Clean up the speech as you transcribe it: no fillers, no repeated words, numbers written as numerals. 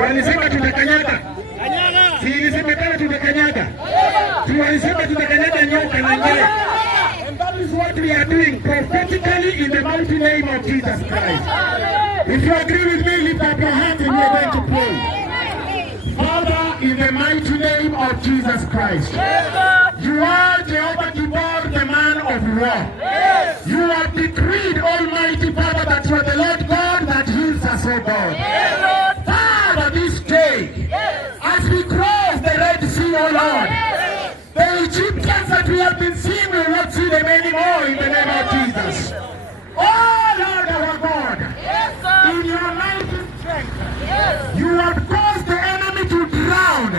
walisema tutakanyaga. Si ilisemekana tutakanyaga. Si walisema tutakanyaga nyoka na nge. And that is what we are doing prophetically in the mighty name of Jesus Christ. If you agree with me, lift up your hands and we are going to pray. Father, in the mighty name of Jesus Christ, you are Jehovah Gibor, the man of war. You have decreed, Almighty Father, that you are the Lord God that heals us, O God. Father, this day, as we cross the Red Sea, O Lord, the Egyptians that we have been seeing will not see them anymore in the name of Jesus. Oh Lord our God, in your mighty strength, you have caused the enemy to drown.